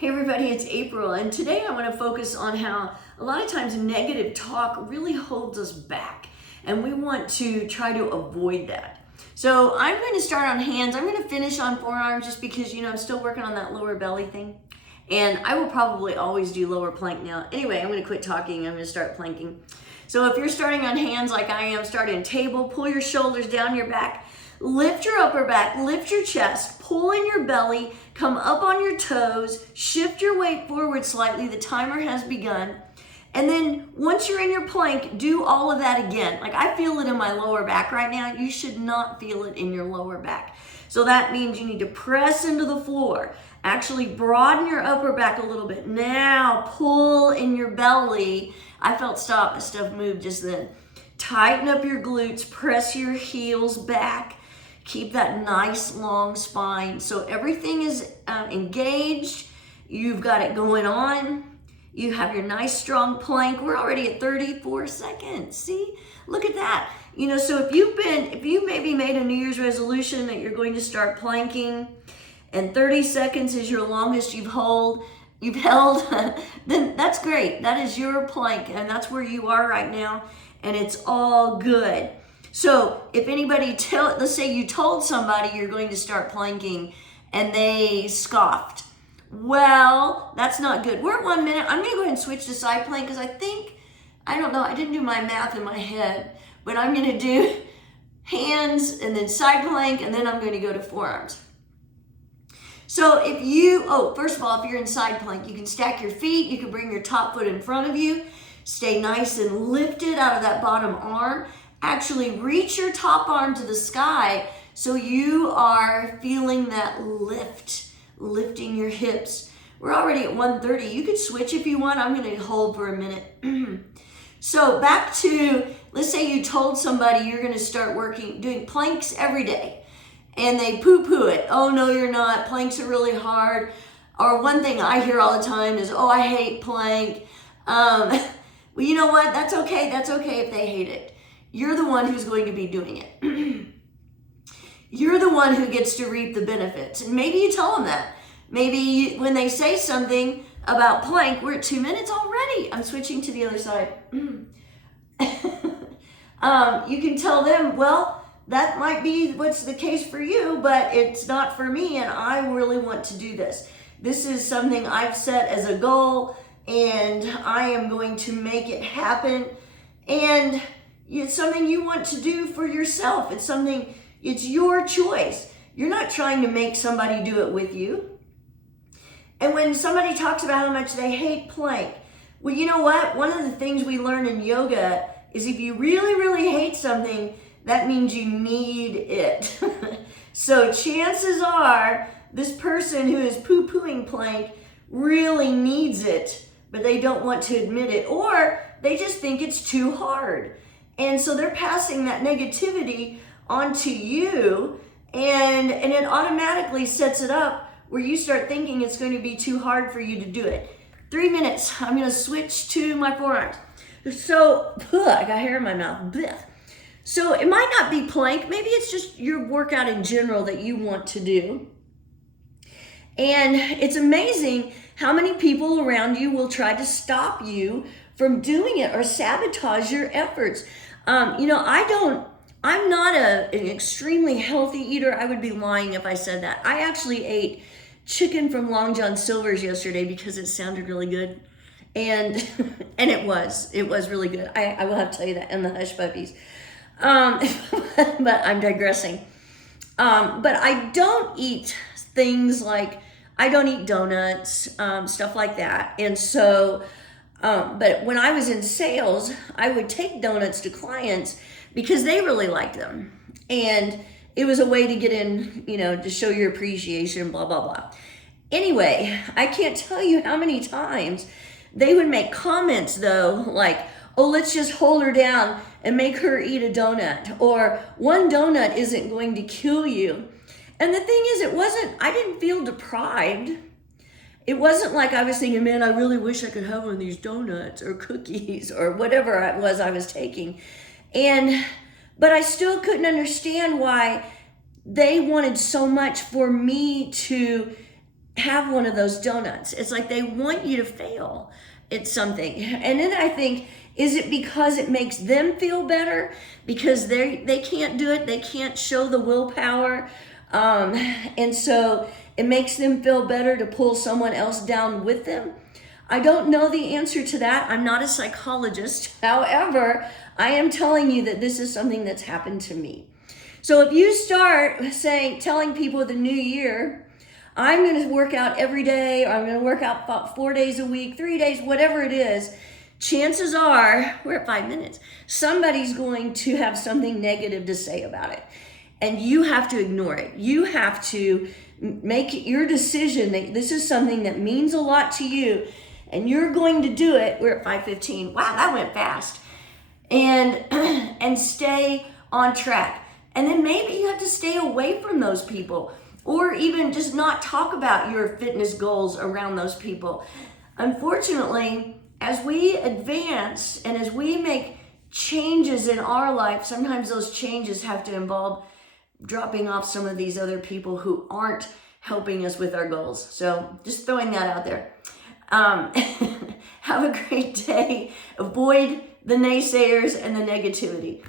Hey everybody, it's April, and today I want to focus on how a lot of times negative talk really holds us back, and we want to try to avoid that. So I'm going to start on hands. I'm going to finish on forearms just because, I'm still working on that lower belly thing, and I will probably always do lower plank now. Anyway, I'm going to quit talking. I'm going to start planking. So if you're starting on hands like I am, start in table, pull your shoulders down your back, lift your upper back, lift your chest, pull in your belly, come up on your toes, shift your weight forward slightly. The timer has begun. And then once you're in your plank, do all of that again. Like I feel it in my lower back right now. You should not feel it in your lower back. So that means you need to press into the floor. Actually broaden your upper back a little bit. Now pull in your belly. I felt stuff moved just then. Tighten up your glutes, press your heels back. Keep that nice long spine. So everything is engaged. You've got it going on. You have your nice strong plank. We're already at 34 seconds. See, look at that. So if you maybe made a New Year's resolution that you're going to start planking and 30 seconds is your longest you've held, then that's great. That is your plank and that's where you are right now and it's all good. So if anybody let's say you told somebody you're going to start planking and they scoffed. Well, that's not good. We're at 1 minute. I'm going to go ahead and switch to side plank because I don't know, I didn't do my math in my head, but I'm going to do hands and then side plank and then I'm going to go to forearms. So first of all, if you're in side plank, you can stack your feet. You can bring your top foot in front of you. Stay nice and lifted out of that bottom arm. Actually reach your top arm to the sky so you are feeling that lift, lifting your hips. We're already at 1:30. You could switch if you want. I'm going to hold for a minute. So back to, let's say you told somebody you're going to start doing planks every day and they poo-poo it. Oh, no, you're not. Planks are really hard. Or one thing I hear all the time is, oh, I hate plank. Well, you know what? That's okay. That's okay if they hate it. You're the one who's going to be doing it. You're the one who gets to reap the benefits. And maybe you tell them that. Maybe when they say something about plank, we're at 2 minutes already. I'm switching to the other side. You can tell them, well, that might be what's the case for you, but it's not for me, and I really want to do this. This is something I've set as a goal, and I am going to make it happen. And it's something you want to do for yourself. It's your choice. You're not trying to make somebody do it with you. And when somebody talks about how much they hate plank, well, you know what? One of the things we learn in yoga is if you really, really hate something, that means you need it. So chances are this person who is poo-pooing plank really needs it, but they don't want to admit it, or they just think it's too hard. And so they're passing that negativity onto you, and it automatically sets it up where you start thinking it's going to be too hard for you to do it. 3 minutes, I'm going to switch to my forearms. So, I got hair in my mouth. So it might not be plank, maybe it's just your workout in general that you want to do. And it's amazing how many people around you will try to stop you from doing it or sabotage your efforts. I'm not an extremely healthy eater. I would be lying if I said that. I actually ate chicken from Long John Silver's yesterday because it sounded really good. And it was really good. I will have to tell you that, and the hush puppies. But I'm digressing. But I don't eat things like, I don't eat donuts, stuff like that. And so, but when I was in sales, I would take donuts to clients because they really liked them. And it was a way to get in, to show your appreciation, blah, blah, blah. Anyway, I can't tell you how many times they would make comments though, like, oh, let's just hold her down and make her eat a donut. Or one donut isn't going to kill you. And the thing is, I didn't feel deprived. It wasn't like I was thinking, man, I really wish I could have one of these donuts or cookies or whatever it was I was taking. But I still couldn't understand why they wanted so much for me to have one of those donuts. It's like they want you to fail at something. And then I think, is it because it makes them feel better? Because they can't do it, they can't show the willpower. And so it makes them feel better to pull someone else down with them. I don't know the answer to that. I'm not a psychologist. However, I am telling you that this is something that's happened to me. So if you start telling people the new year, I'm going to work out every day, or I'm going to work out about 4 days a week, 3 days, whatever it is, chances are, we're at 5 minutes, somebody's going to have something negative to say about it. And you have to ignore it. You have to make your decision that this is something that means a lot to you, and you're going to do it. We're at 5:15. Wow, that went fast. And stay on track. And then maybe you have to stay away from those people, or even just not talk about your fitness goals around those people. Unfortunately, as we advance and as we make changes in our life, sometimes those changes have to involve dropping off some of these other people who aren't helping us with our goals. So just throwing that out there. Have a great day. Avoid the naysayers and the negativity.